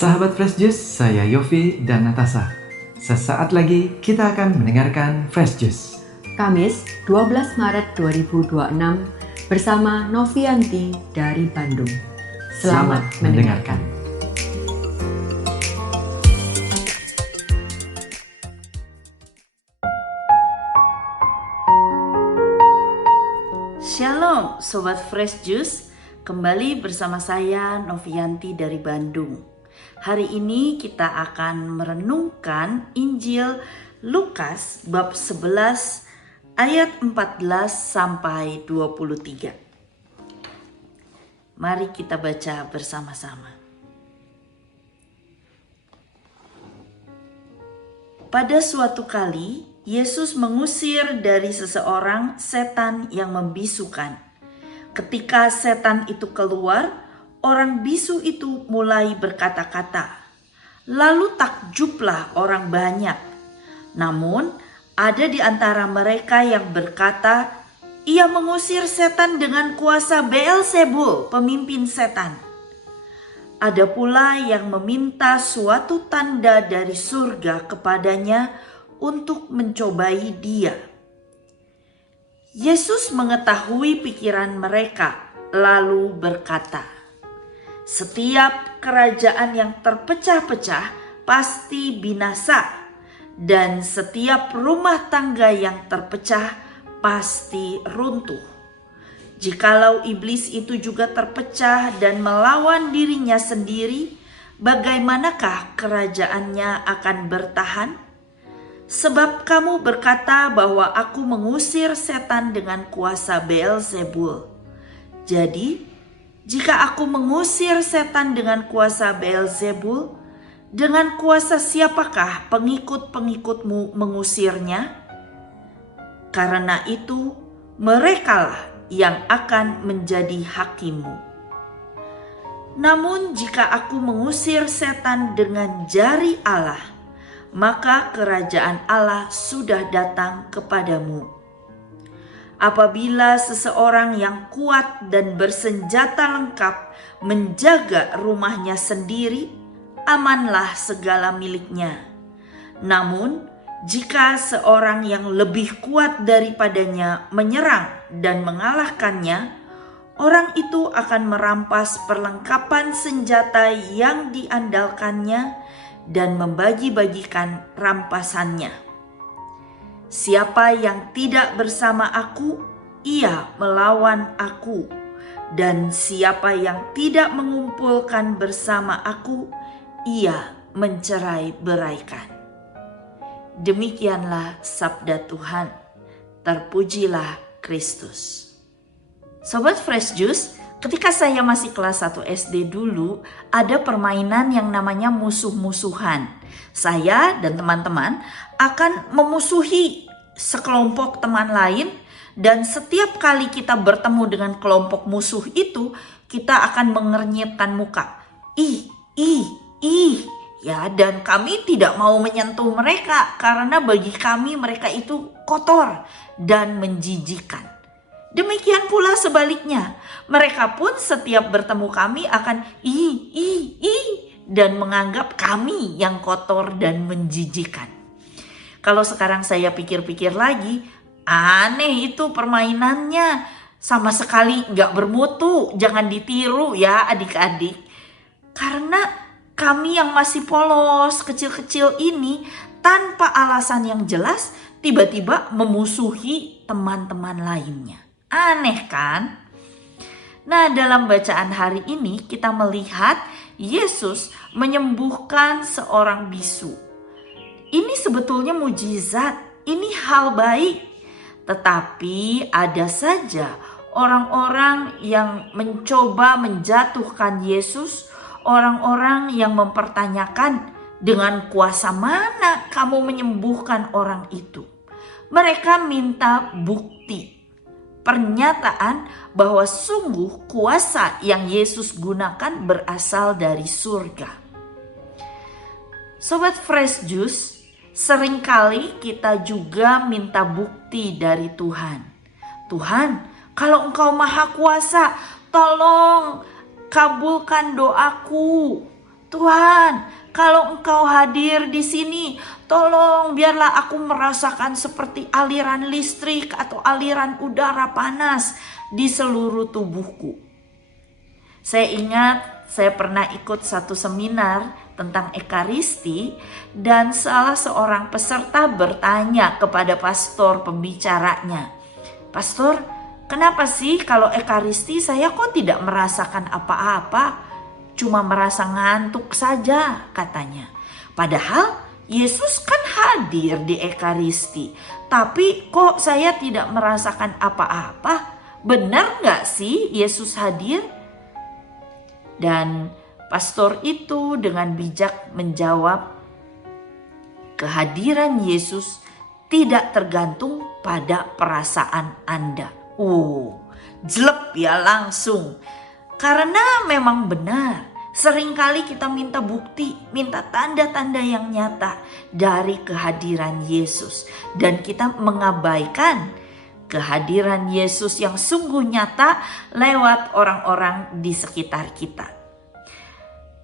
Sahabat Fresh Juice, saya Yofi dan Natasha. Sesaat lagi kita akan mendengarkan Fresh Juice. Kamis 12 Maret 2026 bersama Novianti dari Bandung. Selamat mendengarkan. Shalom Sobat Fresh Juice, kembali bersama saya Novianti dari Bandung. Hari ini kita akan merenungkan Injil Lukas bab 11 ayat 14 sampai 23. Mari kita baca bersama-sama. Pada suatu kali, Yesus mengusir dari seseorang setan yang membisukan. Ketika setan itu keluar, orang bisu itu mulai berkata-kata. Lalu takjublah orang banyak. Namun, ada di antara mereka yang berkata, ia mengusir setan dengan kuasa Beelzebul, pemimpin setan. Ada pula yang meminta suatu tanda dari surga kepadanya untuk mencobai dia. Yesus mengetahui pikiran mereka, lalu berkata, setiap kerajaan yang terpecah-pecah pasti binasa, dan setiap rumah tangga yang terpecah pasti runtuh. Jikalau iblis itu juga terpecah dan melawan dirinya sendiri, bagaimanakah kerajaannya akan bertahan? Sebab kamu berkata bahwa aku mengusir setan dengan kuasa Beelzebul. Jadi, jika aku mengusir setan dengan kuasa Beelzebul, dengan kuasa siapakah pengikut-pengikutmu mengusirnya? Karena itu, merekalah yang akan menjadi hakimmu. Namun jika aku mengusir setan dengan jari Allah, maka kerajaan Allah sudah datang kepadamu. Apabila seseorang yang kuat dan bersenjata lengkap menjaga rumahnya sendiri, amanlah segala miliknya. Namun, jika seorang yang lebih kuat daripadanya menyerang dan mengalahkannya, orang itu akan merampas perlengkapan senjata yang diandalkannya dan membagi-bagikan rampasannya. Siapa yang tidak bersama aku, ia melawan aku. Dan siapa yang tidak mengumpulkan bersama aku, ia mencerai-beraikan. Demikianlah sabda Tuhan. Terpujilah Kristus. Sobat Fresh Juice, ketika saya masih kelas 1 SD dulu, ada permainan yang namanya musuh-musuhan. Saya dan teman-teman akan memusuhi sekelompok teman lain, dan setiap kali kita bertemu dengan kelompok musuh itu, kita akan mengernyitkan muka. Ih, ya, dan kami tidak mau menyentuh mereka karena bagi kami mereka itu kotor dan menjijikan. Demikian pula sebaliknya, mereka pun setiap bertemu kami akan dan menganggap kami yang kotor dan menjijikan. Kalau sekarang saya pikir-pikir lagi, aneh itu permainannya, sama sekali gak bermutu. Jangan ditiru ya adik-adik. Karena kami yang masih polos, kecil-kecil ini, tanpa alasan yang jelas, tiba-tiba memusuhi teman-teman lainnya. Aneh kan? Nah, dalam bacaan hari ini kita melihat Yesus menyembuhkan seorang bisu. Ini sebetulnya mujizat, ini hal baik. Tetapi ada saja orang-orang yang mencoba menjatuhkan Yesus, orang-orang yang mempertanyakan dengan kuasa mana kamu menyembuhkan orang itu. Mereka minta bukti, pernyataan bahwa sungguh kuasa yang Yesus gunakan berasal dari surga. Sobat Fresh Juice, seringkali kita juga minta bukti dari Tuhan. Tuhan, kalau Engkau Maha Kuasa, tolong kabulkan doaku. Tuhan, kalau Engkau hadir di sini, tolong biarlah aku merasakan seperti aliran listrik atau aliran udara panas di seluruh tubuhku. Saya ingat saya pernah ikut satu seminar tentang Ekaristi dan salah seorang peserta bertanya kepada pastor pembicaranya, "Pastor, kenapa sih kalau Ekaristi saya kok tidak merasakan apa-apa? Cuma merasa ngantuk saja," katanya. Padahal Yesus kan hadir di Ekaristi, tapi kok saya tidak merasakan apa-apa? Benar nggak sih Yesus hadir? Dan pastor itu dengan bijak menjawab, kehadiran Yesus tidak tergantung pada perasaan Anda. Jelek ya langsung. Karena memang benar, seringkali kita minta bukti, minta tanda-tanda yang nyata dari kehadiran Yesus. Dan kita mengabaikan kehadiran Yesus yang sungguh nyata lewat orang-orang di sekitar kita.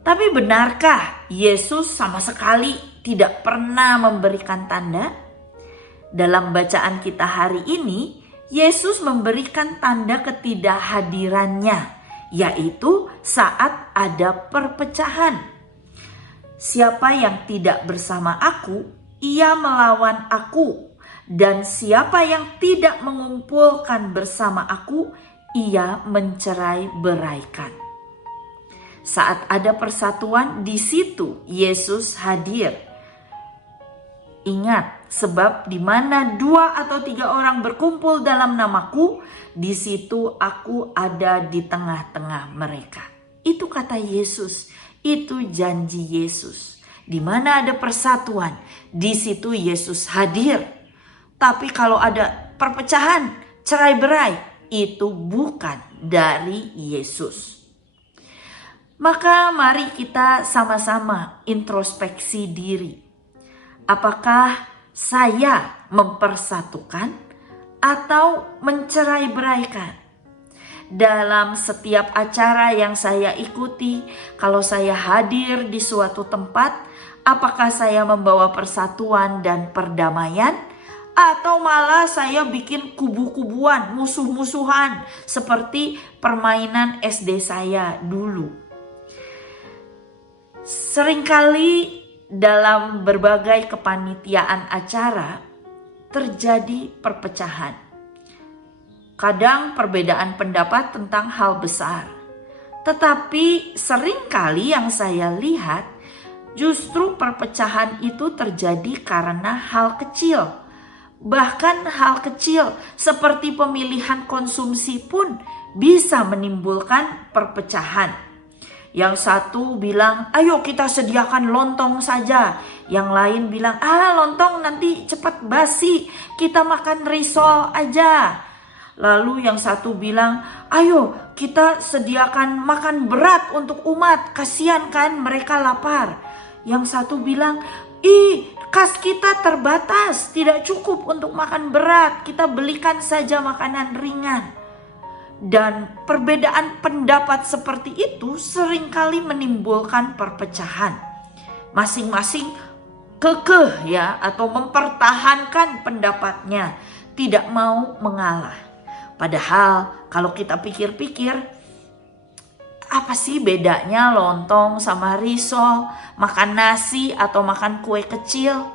Tapi benarkah Yesus sama sekali tidak pernah memberikan tanda? Dalam bacaan kita hari ini, Yesus memberikan tanda ketidakhadirannya, yaitu saat ada perpecahan. Siapa yang tidak bersama aku, ia melawan aku. Dan siapa yang tidak mengumpulkan bersama aku, ia mencerai-beraikan. Saat ada persatuan, di situ Yesus hadir. Ingat, sebab di mana 2 atau 3 orang berkumpul dalam namaku, di situ aku ada di tengah-tengah mereka. Itu kata Yesus, itu janji Yesus. Di mana ada persatuan, di situ Yesus hadir. Tapi kalau ada perpecahan, cerai-berai, itu bukan dari Yesus. Maka mari kita sama-sama introspeksi diri. Apakah saya mempersatukan atau mencerai-beraikan? Dalam setiap acara yang saya ikuti, kalau saya hadir di suatu tempat, apakah saya membawa persatuan dan perdamaian? Atau malah saya bikin kubu-kubuan, musuh-musuhan seperti permainan SD saya dulu. Seringkali dalam berbagai kepanitiaan acara terjadi perpecahan. Kadang perbedaan pendapat tentang hal besar. Tetapi seringkali yang saya lihat justru perpecahan itu terjadi karena hal kecil. Bahkan hal kecil seperti pemilihan konsumsi pun bisa menimbulkan perpecahan. Yang satu bilang, ayo kita sediakan lontong saja. Yang lain bilang, lontong nanti cepat basi, kita makan risol aja. Lalu yang satu bilang, ayo kita sediakan makan berat untuk umat, kasihan kan mereka lapar. Yang satu bilang, kas kita terbatas, tidak cukup untuk makan berat, kita belikan saja makanan ringan. Dan perbedaan pendapat seperti itu seringkali menimbulkan perpecahan. Masing-masing kekeh ya, atau mempertahankan pendapatnya, tidak mau mengalah. Padahal kalau kita pikir-pikir, apa sih bedanya lontong sama risol, makan nasi atau makan kue kecil?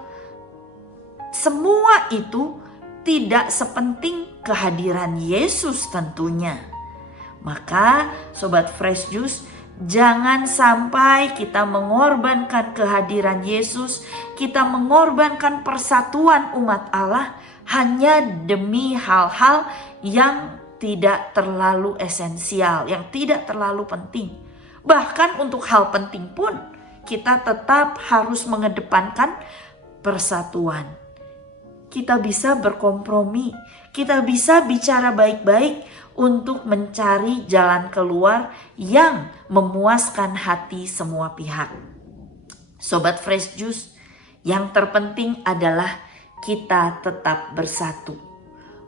Semua itu tidak sepenting kehadiran Yesus tentunya. Maka Sobat Fresh Juice, jangan sampai kita mengorbankan kehadiran Yesus, kita mengorbankan persatuan umat Allah hanya demi hal-hal yang tidak terlalu esensial, yang tidak terlalu penting. Bahkan untuk hal penting pun kita tetap harus mengedepankan persatuan. Kita bisa berkompromi, kita bisa bicara baik-baik untuk mencari jalan keluar yang memuaskan hati semua pihak. Sobat Fresh Juice, yang terpenting adalah kita tetap bersatu.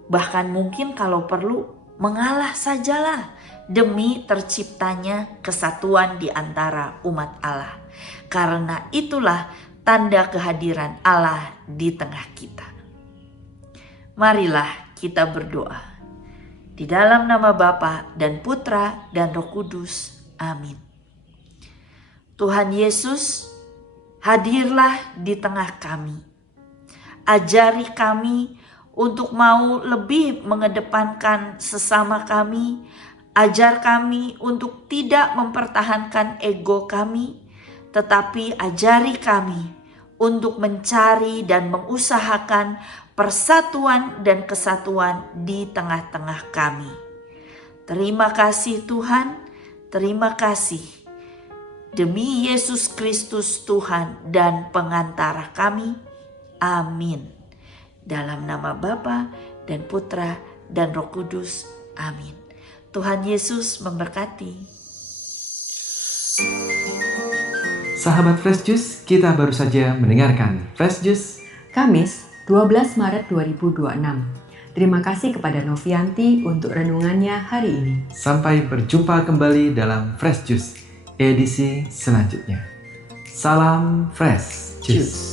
Bahkan mungkin kalau perlu mengalah sajalah demi terciptanya kesatuan di antara umat Allah. Karena itulah tanda kehadiran Allah di tengah kita. Marilah kita berdoa. Di dalam nama Bapa dan Putra dan Roh Kudus. Amin. Tuhan Yesus, hadirlah di tengah kami. Ajari kami untuk mau lebih mengedepankan sesama kami. Ajar kami untuk tidak mempertahankan ego kami, tetapi ajari kami untuk mencari dan mengusahakan persatuan dan kesatuan di tengah-tengah kami. Terima kasih Tuhan, terima kasih. Demi Yesus Kristus Tuhan dan pengantara kami. Amin. Dalam nama Bapa dan Putra dan Roh Kudus. Amin. Tuhan Yesus memberkati. Sahabat Fresh Juice, kita baru saja mendengarkan Fresh Juice Kamis 12 Maret 2026. Terima kasih kepada Novianti untuk renungannya hari ini. Sampai berjumpa kembali dalam Fresh Juice edisi selanjutnya. Salam Fresh Juice.